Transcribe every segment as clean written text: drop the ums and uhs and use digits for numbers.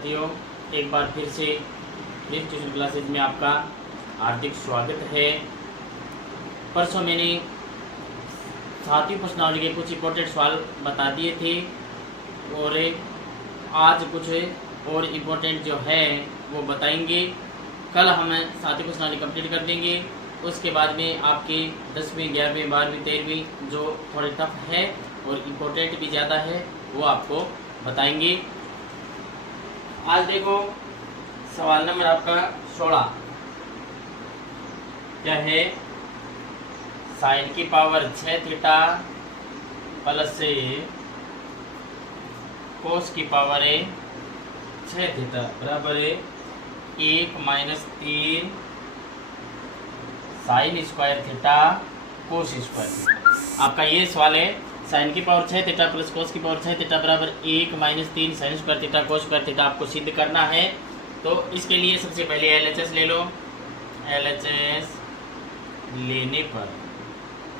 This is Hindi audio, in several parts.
विद्यार्थियों, एक बार फिर से इस ट्यूशन क्लासेज में आपका हार्दिक स्वागत है। परसों मैंने सातवीं प्रश्नावली के कुछ इंपॉर्टेंट सवाल बता दिए थे और आज कुछ और इम्पोर्टेंट जो है वो बताएंगे। कल हम सातवीं प्रश्नावली कंप्लीट कर देंगे। उसके बाद में आपके 10वीं 11वीं 12वीं 13वीं जो थोड़े टफ है और इम्पोर्टेंट भी ज़्यादा है वो आपको बताएंगे। आज देखो सवाल नंबर आपका 16 क्या है, साइन की पावर 6 थीटा प्लस से कोस की पावर 6 थीटा बराबर 1 minus 3 sine square theta cos square theta. आपका ये सवाल है, साइन की पावर 6 थीटा प्लस कोस की पावर 6 थीटा बराबर 1 minus 3 sine square theta cos square theta आपको सिद्ध करना है। तो इसके लिए सबसे पहले एलएचएस ले लो। एलएचएस लेने पर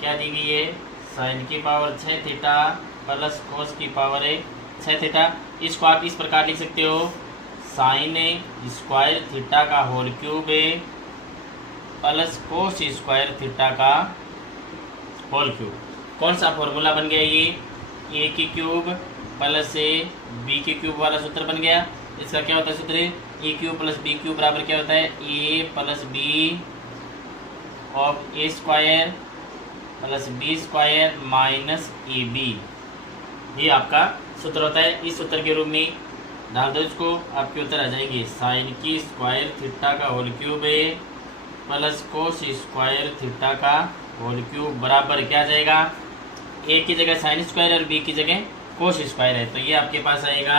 क्या दी गई है, साइन की पावर 6 थीटा प्लस कोस की पावर 6 थीटा। इसको आप इस प्रकार लिख सकते हो, साइन स्क्वायर थीटा का whole cube plus cos square theta का होल क्यूब। कौन सा फॉर्मूला बन गया, ये ए की क्यूब प्लस बी की क्यूब वाला सूत्र बन गया। इसका क्या होता है सूत्र, A cube plus B cube बराबर क्या होता है, A plus B of A square plus B square minus A B. ये आपका सूत्र होता है। इस सूत्र के रूप में डाल दो इसको, आपके उत्तर आ जाएंगे साइन की स्क्वायर थीटा का whole cube plus cos square theta का होल क्यूब बराबर क्या जाएगा, ए की जगह साइन स्क्वायर और बी की जगह कोस स्क्वायर है, तो ये आपके पास आएगा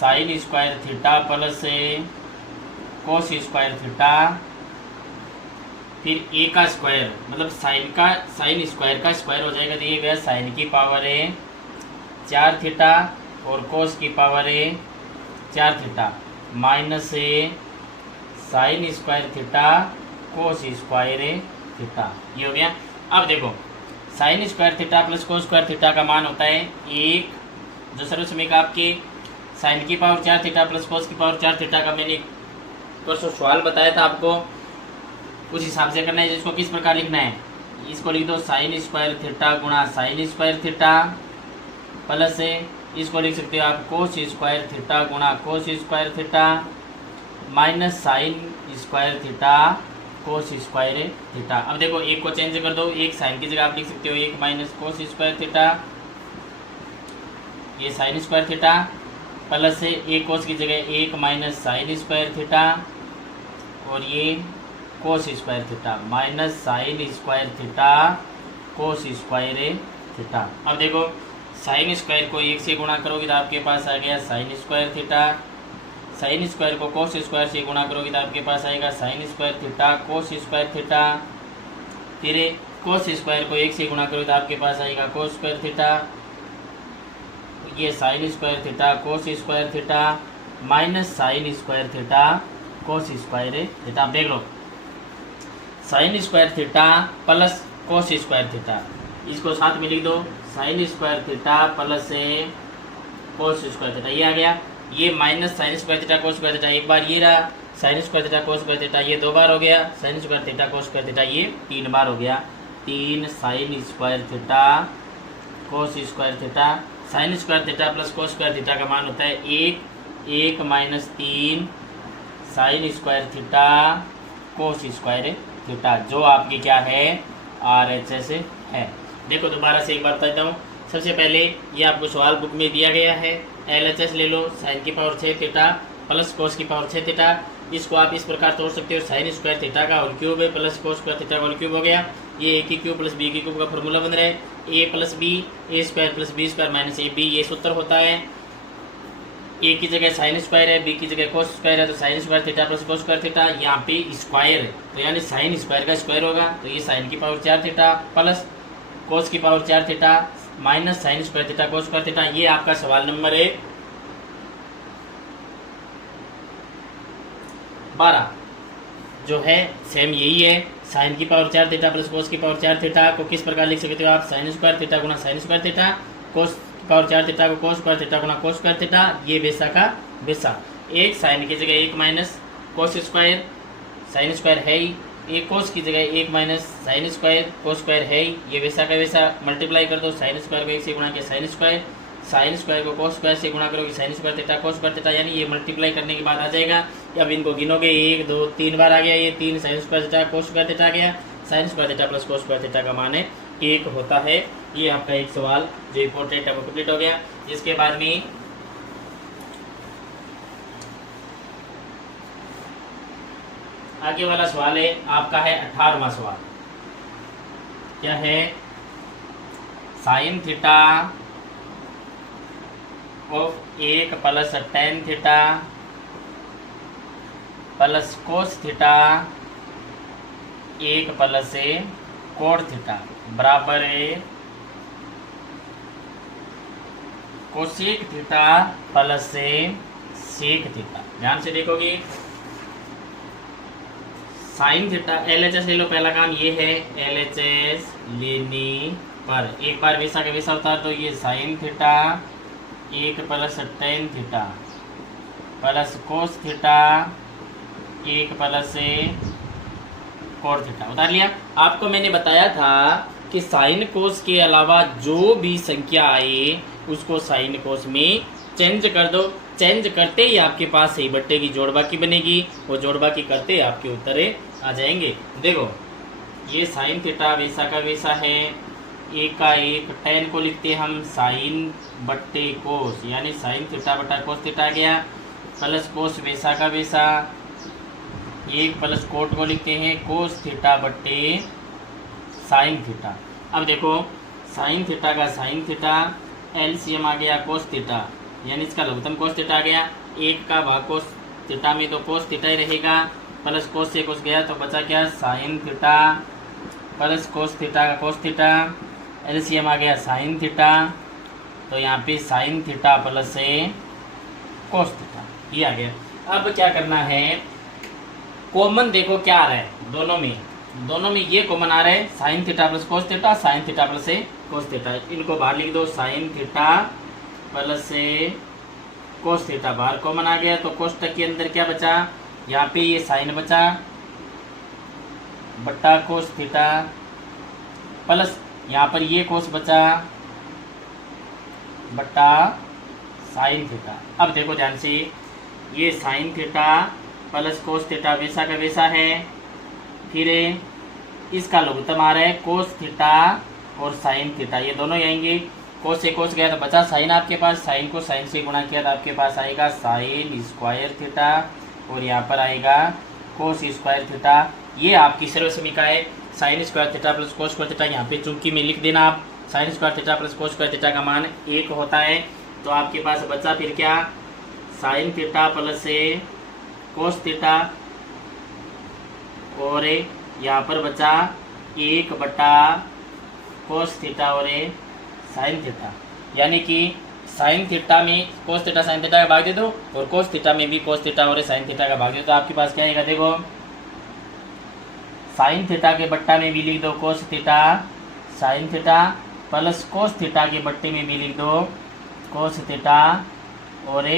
sign square theta plus cos square theta, फिर ए का स्क्वायर मतलब साइन स्क्वायर का स्क्वायर हो जाएगा, तो ये गया साइन की पावर 4 थीटा और कोस की power 4 theta minus sine square theta cos square theta. ये हो गया। अब देखो sign square theta plus cos square theta का मान होता है 1, जो सर्वसमय का आपके साइन की पावर 4 थीटा प्लस कोस की पावर 4 थीटा का मैंने परसों सवाल बताया था आपको, उस हिसाब से करना है। जिसको किस प्रकार लिखना है, इसको लिख दो साइन स्क्वायर थीटा गुणा साइन स्क्वायर थीटा प्लस इसको लिख सकते हो आप कोस स्क्वायर थीटा गुणा कोस square theta minus sine square theta cos square theta. अब देखो एक को चेंज कर दो, एक साइन की जगह आप लिख सकते हो 1 माइनस कोस स्क्वायर थीटा, ये साइन स्क्वायर थीटा प्लस एक कोस की जगह 1 माइनस साइन स्क्वायर थीटा और ये कोस square theta minus sine square theta cos square theta. अब देखो साइन स्क्वायर को 1 से गुणा करोगे तो आपके पास आ गया sine square theta, sine square को कोस स्क्वायर से गुणा करोगे तो आपके पास आएगा sign square theta cos square theta, फिर कोस स्क्वायर को 1 से गुणा करोगे तो आपके पास आएगा कोस स्क्वायर थीटा, ये sine square theta cos square theta minus sine square theta cos square theta. देख लो sine square theta plus cos square theta, इसको साथ में लिख दो sine square theta plus cos square theta, ये आ गया। ये minus sine square theta cos square theta एक बार, ये रहा sine square theta cos square theta ये 2 बार हो गया, sine square theta cos square theta ये 3 बार हो गया। 3 sine square theta cos square theta, sine square theta plus cos square theta का मान होता है 1 minus 3 sine square theta cos square theta, जो आपकी क्या है RHS है। देखो दोबारा से एक बार बताता हूँ। सबसे पहले ये आपको सवाल बुक में दिया गया है, LHS ले लो, साइन की पावर 6 थीटा प्लस कोस की पावर 6 थीटा। इसको आप इस प्रकार तोड़ सकते हो, साइन स्क्वायर थीटा का whole cube plus cos square theta का होल क्यूब हो गया। ये ए की क्यूब प्लस बी की क्यूब का फॉर्मूला बन रहा है, A plus B A square plus B square minus A B, ये सूत्र होता है। ए की जगह साइन स्क्वायर है, बी की जगह कोस स्क्वायर है, तो sign square theta plus cos square theta, यहाँ पे स्क्वायर है तो यानी साइन स्क्वायर का स्क्वायर होगा, तो ये साइन की पावर 4 थीटा प्लस कोस की power 4 theta minus sine square theta cos square theta. ये आपका सवाल नंबर 12 जो है सेम यही है। साइन की पावर 4 थीटा प्लस कोस की पावर 4 थीटा को किस प्रकार लिख सकते हो आप, साइन स्क्वायर थीटा गुणा साइन स्क्वायर थीटा कोस पावर 4 थीटा को कोस स्क्वायर थीटा गुना कोस स्क्वायर थीटा, ये वैसा का वैसा। एक साइन की जगह एक minus cos square, sine square है ही, एक कोस की जगह एक minus sine square, cos square है ही, ये वैसा का वैसा। मल्टीप्लाई कर दो, साइन स्क्वायर को एक से गुणा किया साइन स्क्वायर, साइन स्क्वायर को कोस स्क्वायर से गुणा करोगे sign square theta cos square theta, यानी ये मल्टीप्लाई करने के बाद आ जाएगा। अब इनको गिनोगे 1 2 3 बार आ गया, ये 3 sine square theta cos square theta आ गया। Sine square theta plus cos square theta का मान 1 होता है। ये आपका एक सवाल जो इम्पोर्टेंट है वो कंप्लीट हो गया। इसके बाद में आगे वाला सवाल है आपका है 18वां सवाल। क्या है? Sine theta of 1 plus tan theta plus cos theta 1 plus cot theta बराबर है cosec theta plus sec theta. ध्यान से देखोगे, साइन थीटा LHS ले लो, पहला काम ये है LHS लेने पर एक बार वैसा का वैसा होता है। तो ये sine theta 1 plus tan theta plus cos theta 1 plus cot theta उतार लिया। आपको मैंने बताया था कि साइन कोस के अलावा जो भी संख्या आए उसको साइन कोस में चेंज कर दो। चेंज करते ही आपके पास सही बट्टे की जोड़ बाकी बनेगी, वो जोड़ बाकी करते ही आपके उत्तर आ जाएंगे। देखो ये साइन थीटा वैसा का वैसा है, एक का एक, टेन को लिखते हैं हम साइन बट्टे कोस, यानी साइन थीटा बटा कोस थीटा गया, प्लस कोस वैसा का वैसा, एक प्लस कोट को लिखते हैं कोस थीटा बट्टे साइन थीटा। अब देखो साइन थीटा का साइन थीटा, LCM आ गया कोस थीटा, यानी इसका लघुत्तम कोस थीटा आ गया। एक का भाग कोस थीटा में तो कोस थीटा ही रहेगा, प्लस कोस से कोस गया तो बचा क्या sine theta plus cos theta का कोस थीटा, LCM आ गया साइन थीटा, तो यहाँ पे sine theta plus cos theta ये आ गया। अब क्या करना है, कॉमन देखो क्या आ रहा है दोनों में ये कॉमन आ रहा है sine theta plus cos theta, sine theta plus cos theta. इनको बाहर लिख दो, sine theta plus cos theta बाहर कॉमन आ गया। तो कोष्टक के अंदर क्या बचा, यहाँ पे ये साइन बचा बट्टा कोस थीटा प्लस यहाँ पर ये कोस बचा बट्टा साइन थीटा। अब देखो ध्यान से, ये sine theta plus cos theta वैसा का वैसा है, फिर इसका लघुत्तम आ रहा है कोस थीटा और साइन थीटा, ये दोनों ही आएंगे। कोस से कोस गया तो बचा साइन, आपके पास साइन को साइन से गुणा किया तो आपके पास आएगा साइन स्क्वायर थीटा और यहाँ पर आएगा कोस स्क्वायर थीटा। ये आपकी सर्वसमीका है, sine square theta plus cos square theta. यहाँ पे चूंकि में लिख देना आप, sign square theta plus cos square theta का मान 1 होता है। तो आपके पास बचा फिर क्या, sine theta plus cos theta और यहाँ पर बचा 1 बटा कोस थीटा और साइन थीटा, यानी कि साइन थीटा में कोस थीटा साइन थीटा का भाग दे दो और कोस थीटा में भी कोस थीटा और साइन थीटा का भाग दे दो। तो आपके पास क्या आएगा, देखो साइन थीटा के बट्टा में भी लिख दो cos theta sine theta plus cos theta के बट्टे में भी लिख दो कोस थीटा और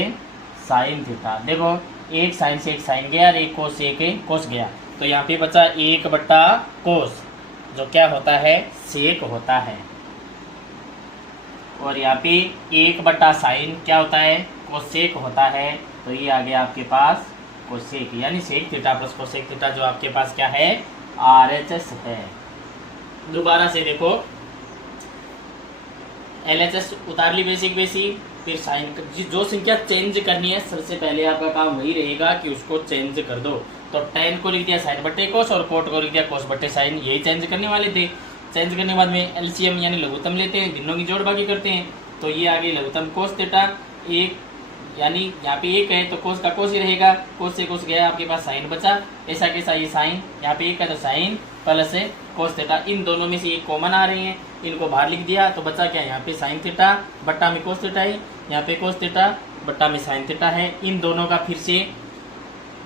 साइन थीटा। देखो एक साइन से एक साइन गया और एक कोस से एक कोस गया, तो यहाँ पे बचा 1 बट्टा कोस जो क्या होता है सेक होता है, और यहाँ पे 1 बट्टा साइन क्या होता है कोसेक होता है। तो ये आ गया आपके पास कोसेक, यानी sec theta plus cosec theta जो आपके पास क्या है RHS है। दोबारा से देखो LHS उतार ली बेसिक बेसिक, फिर साइन जो संख्या चेंज करनी है सबसे पहले आपका काम वही रहेगा कि उसको चेंज कर दो। तो टेन को लिख दिया साइन बट्टे कोस और कोट को लिख दिया कोस बट्टे साइन, यही चेंज करने वाले थे। चेंज करने के बाद में LCM यानी लघुत्तम लेते हैं, दोनों की जोड़ बाकी करते हैं। तो ये आ गई लघुत्तम कोस थीटा, एक यानी यहाँ पे 1 है तो कोस का कोस ही रहेगा, कोस से कोस गया आपके पास साइन बचा, ऐसा कैसा ये साइन, यहाँ पे 1 है तो साइन प्लस कोस थीटा, इन दोनों में से एक कॉमन आ रही हैं, इनको बाहर लिख दिया तो बचा क्या, यहाँ पे साइन थीटा बट्टा में कोस थीटा है, यहाँ पे कोस थीटा बट्टा में साइन थीटा है। इन दोनों का फिर से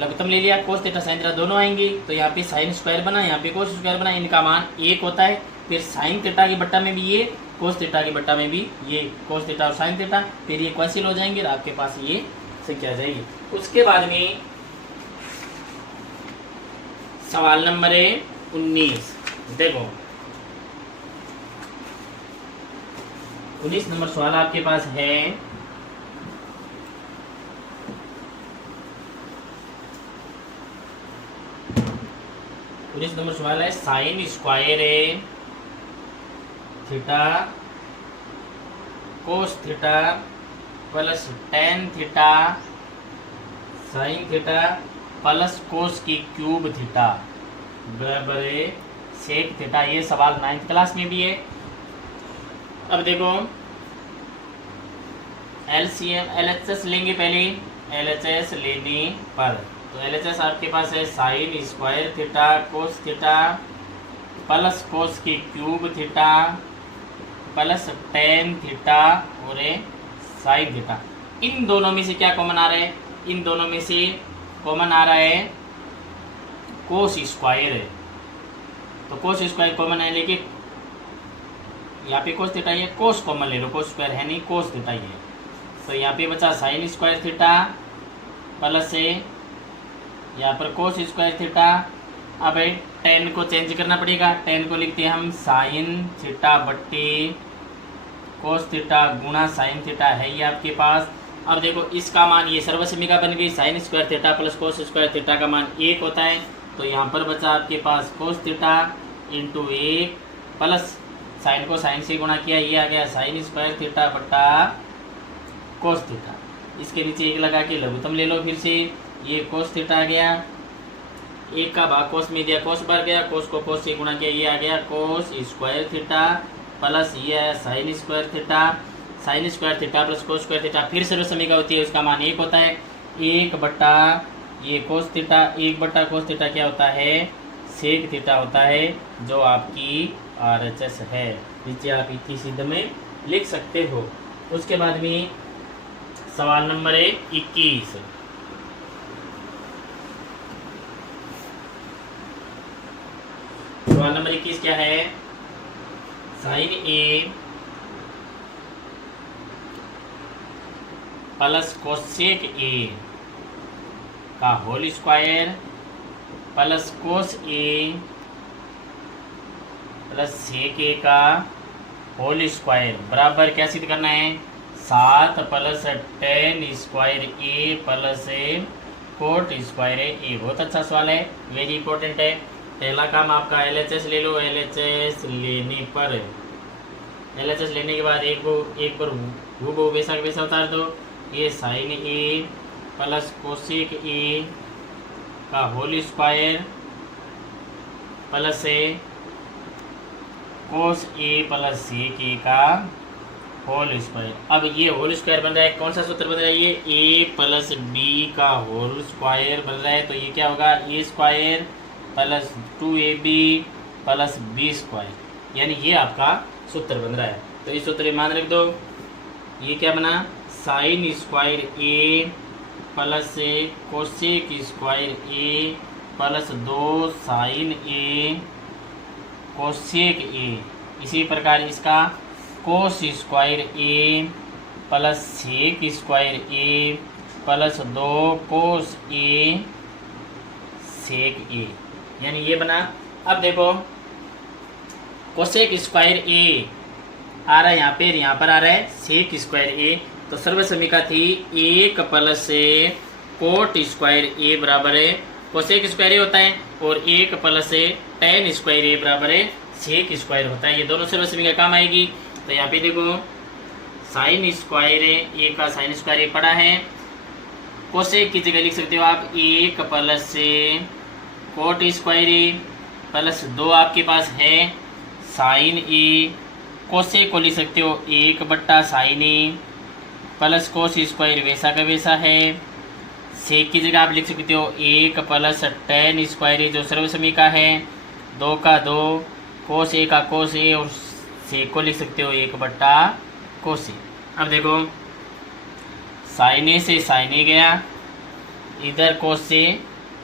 लघुत्तम ले लिया, कोस थीटा साइन थीटा दोनों आएंगे, तो यहाँ पे साइन स्क्वायर बना, यहाँ पे कोस स्क्वायर बना, इनका मान 1 होता है। फिर साइन थीटा की बट्टा में भी ये, कोस थीटा की बट्टा में भी ये, कोस थीटा और साइन थीटा, फिर ये कैंसिल हो जाएंगे और आपके पास ये संख्या आ जाएगी। उसके बाद में सवाल नंबर 19 देखो, 19 नंबर सवाल आपके पास है, नंबर सवाल है sine square theta cos theta plus tan theta sine theta plus cos की क्यूब थीटा बराबर सेक थीटा। ये सवाल 9th क्लास में भी है। अब देखो एलसीएम एलएचएस लेंगे पहले, एलएचएस लेने पर तो एलएचएस आपके पास है sine square theta cos theta plus cos की cube theta plus tan theta और साइन थीटा। इन दोनों में से क्या कॉमन आ रहा है? इन दोनों में से कॉमन आ रहा है कोस स्क्वायर है, तो कोस स्क्वायर कॉमन है, लेकिन यहाँ पे कोस थीटा है, कोस कॉमन ले लो, कोस स्क्वायर है नहीं, कोस थीटा ही है। तो यहाँ पे बचा साइन स्क्वायर थीटा प्लस से यहाँ पर कोस स्क्वायर थीटा। अब टेन को चेंज करना पड़ेगा, टेन को लिखते हैं हम साइन थीटा बट्टे कोस थीटा गुणा साइन थीटा है ये आपके पास। अब देखो इसका मान ये सर्वसमीका बन गई, sign square theta plus cos square theta का मान 1 होता है, तो यहाँ पर बचा आपके पास cos theta into 1 plus sine को साइन से गुणा किया, ये आ गया साइन स्क्वायर थीटा बट्टा कोस थीटा। इसके नीचे 1 लगा के लघुत्तम ले लो, फिर से ये कोस थीटा आ गया, 1 का भाग कोस में दिया, कोस बढ़ गया, कोस को कोस से गुणा किया, ये आ गया कोस स्क्वायर थीटा प्लस ये है sine square theta, sine square theta plus cos square theta फिर सर्वसमीका होती है, उसका मान 1 होता है, 1 बट्टा ये कोस थीटा, 1 बट्टा कोस थीटा क्या होता है? सेक थीटा होता है, जो आपकी आरएचएस है। नीचे आप इतनी सीध में लिख सकते हो। उसके बाद में सवाल नंबर 21, सवाल नंबर 21 क्या है? Sine A plus cosec A का whole square plus cos A plus sec A का होल स्क्वायर बराबर क्या सिद्ध करना है? 7 plus tan square A plus cot square A. बहुत अच्छा सवाल है, वेरी इंपॉर्टेंट है। पहला काम आपका एलएचएस ले लो, एलएचएस लेने पर, एलएचएस लेने के बाद एक बार हूबहू वैसा का वैसा उतार दो। ये sine A plus cosec A का whole square plus cos A plus sec A का होल स्क्वायर। अब ये होल स्क्वायर बन रहा है, कौन सा सूत्र बन रहा है? ये ए प्लस बी का होल स्क्वायर बन रहा है, तो ये क्या होगा? ए स्क्वायर प्लस 2ab प्लस बी स्क्वायर, यानी ये आपका सूत्र बन रहा है। तो इस सूत्र मान रख दो, ये क्या बना? Sine square A plus cosec square A plus 2 sine A cosec A. इसी प्रकार इसका cos square A plus sec square A plus 2 cos A sec A, यानी ये बना। अब देखो कोसेक स्क्वायर ए आ रहा है यहाँ पे, यहाँ पर आ रहा है सेक स्क्वायर ए, तो सर्वसमीका थी 1 प्लस कोट स्क्वायर ए बराबर है कोसेक स्क्वायर ए होता है, और 1 प्लस टेन स्क्वायर ए बराबर है सेक स्क्वायर होता है। ये दोनों सर्वसमीका काम आएगी। तो यहाँ पे देखो साइन स्क्वायर ए का साइन स्क्वायर ए पड़ा है, कोसेक की जगह लिख सकते हो आप 1 plus cot square A plus 2 आपके पास है साइन ए, कोसेक को लिख सकते हो 1 बट्टा sign A plus cos square वैसा का वैसा है। सेक की जगह आप लिख सकते हो 1 प्लस टेन स्क्वायर ए जो सर्वसमीका है, 2 का 2 कोस ए का कोस ए, और सेक को लिख सकते हो 1 बट्टा कोस ए। अब देखो साइन ए से साइन ए गया, इधर कोस से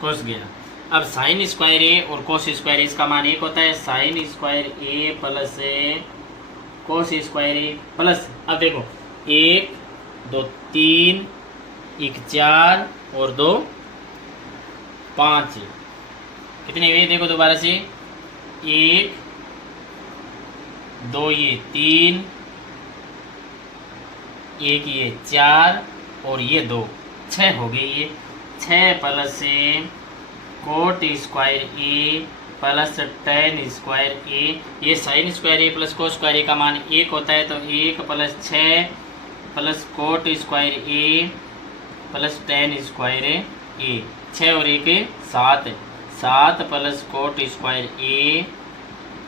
कोस गया। अब साइन स्क्वायर ए और कोस स्क्वायर ए इसका मान एक होता है, sine square A plus cos square A plus, अब देखो 1 2 3 1 4 और 2 5, कितने हुए देखो दोबारा से, 1 2 ये 3, 1 ये 4 और ये 2, 6 हो गए ये, 6 plus cot square A plus tan square ए, ये sine square A plus cos square ए का मान 1 होता है, तो 1 plus 6 plus cot square A plus tan square ए, 6 और 1 7, 7 plus cot square A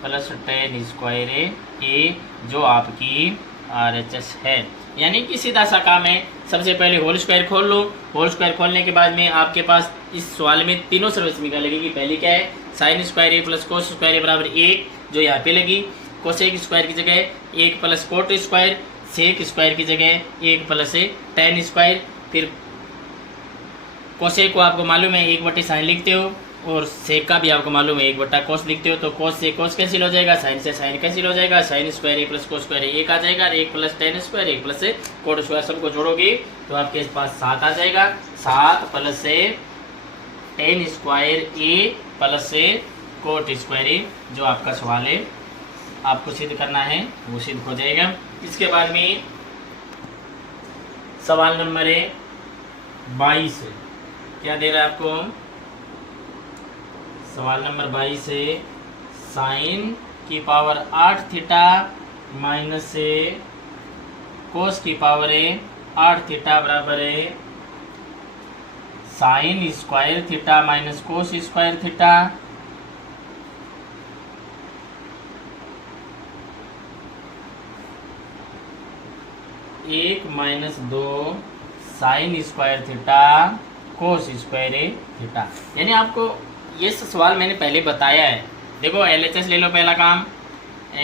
plus tan square ए, जो आपकी RHS है। यानी कि सीधा सा काम है, सबसे पहले होल स्क्वायर खोल लो, होल स्क्वायर खोलने के बाद में आपके पास इस सवाल में तीनों सर्वसमीकरण लगेगी। पहली क्या है, sine square A plus cos square ए बराबर 1, जो यहाँ पे लगी, कोसेक स्क्वायर की जगह 1 plus cot square, sec square की जगह 1 प्लस टेन स्क्वायर, फिर कोसेक को आपको मालूम है 1/sin लिखते हो, और सेक का भी आपको मालूम है 1/cos लिखते हो, तो कोस से कोस कैंसिल हो जाएगा, साइन से साइन कैंसिल हो जाएगा, sign square A plus cos square 1 आ जाएगा, 1 plus tan square 1 plus cot square, सबको जोड़ोगे तो आपके पास 7 आ जाएगा, 7 plus tan square A plus cot square ए, जो आपका सवाल है आपको सिद्ध करना है वो सिद्ध हो जाएगा। इसके बाद में सवाल नंबर 22 क्या दे रहा है आपको, सवाल नंबर 22 है साइन की पावर 8 थीटा माइनस कोस की पावर 8 थीटा बराबर है sine square theta minus cos square theta, एक minus 2 sine square theta cos square theta. यानी आपको ये सवाल मैंने पहले बताया है, देखो LHS ले लो, पहला काम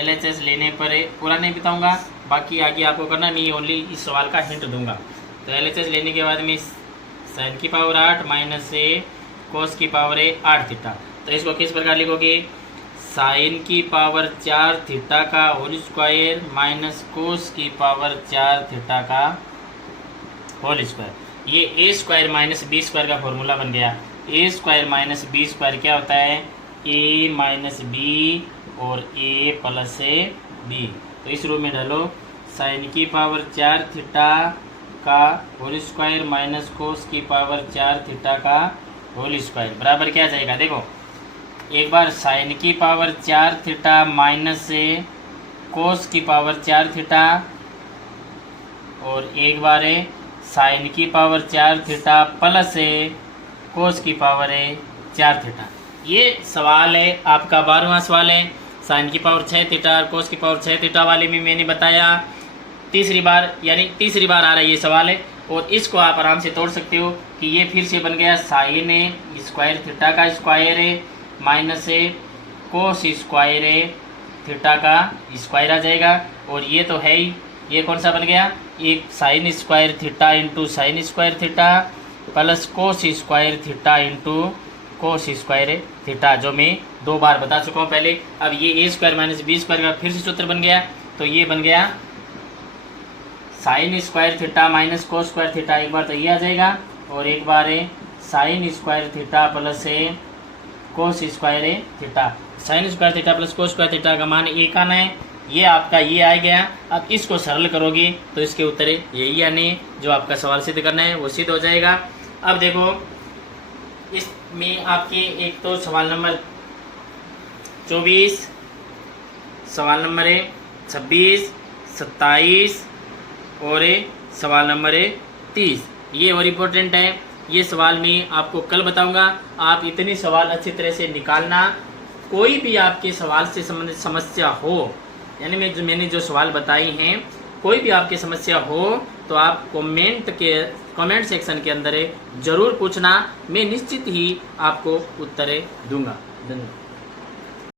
LHS लेने पर पूरा नहीं बताऊंगा, बाकी आगे आपको करना, मैं ओनली इस सवाल का हिंट दूंगा। तो LHS लेने के बाद में साइन की पावर 8 माइनस कोस की पावर 8 थीटा, तो इसको किस प्रकार लिखोगे, साइन की पावर 4 थीटा का होल स्क्वायर माइनस कोस की पावर 4 थीटा का होल स्क्वायर, ये ए स्क्वायर माइनस बी स्क्वायर का फॉर्मूला बन गया। ए स्क्वायर माइनस बी स्क्वायर क्या होता है, ए माइनस बी और ए प्लस बी, तो इस रूप में डालो, साइन की पावर 4 थीटा का होल स्क्वायर माइनस कोस की पावर 4 थीटा का होल स्क्वायर बराबर क्या जाएगा, देखो एक बार साइन की पावर 4 थीटा माइनस कोस की पावर 4 थीटा, और एक बार साइन की पावर 4 थीटा प्लस कोस की पावर 4 थीटा। ये सवाल है आपका 12वां सवाल है, साइन की पावर 6 थीटा और कोस की पावर 6 थीटा वाले में मैंने बताया तीसरी बार, यानी तीसरी बार आ रहा है ये सवाल है, और इसको आप आराम से तोड़ सकते हो कि ये फिर से बन गया साइन स्क्वायर थीटा का square minus cos square theta का स्क्वायर आ जाएगा, और ये तो है ही, ये कौन सा बन गया, एक sign square theta into sine square theta plus cos square theta into cos square theta, जो मैं 2 बार बता चुका हूँ पहले। अब ये ए स्क्वायर माइनस बी स्क्वायर का फिर से सूत्र बन गया, तो ये बन गया sine square theta minus cos square theta, एक बार तो ये आ जाएगा, और एक बार sine square theta plus cos square theta. Sine square theta plus cos square theta का मान 1 आना है, ये आपका ये आ गया। अब इसको सरल करोगे तो इसके उत्तर यही आने, जो आपका सवाल सिद्ध करना है वो सिद्ध हो जाएगा। अब देखो इसमें आपके एक तो सवाल नंबर 24, सवाल नंबर 26, 27 और सवाल नंबर 30, ये और इम्पोर्टेंट है। ये सवाल मैं आपको कल बताऊंगा, आप इतनी सवाल अच्छी तरह से निकालना। कोई भी आपके सवाल से संबंधित समस्या हो, यानी मैंने जो सवाल बताई हैं, कोई भी आपकी समस्या हो तो आप कमेंट सेक्शन के अंदर ज़रूर पूछना, मैं निश्चित ही आपको उत्तर दूंगा। धन्यवाद।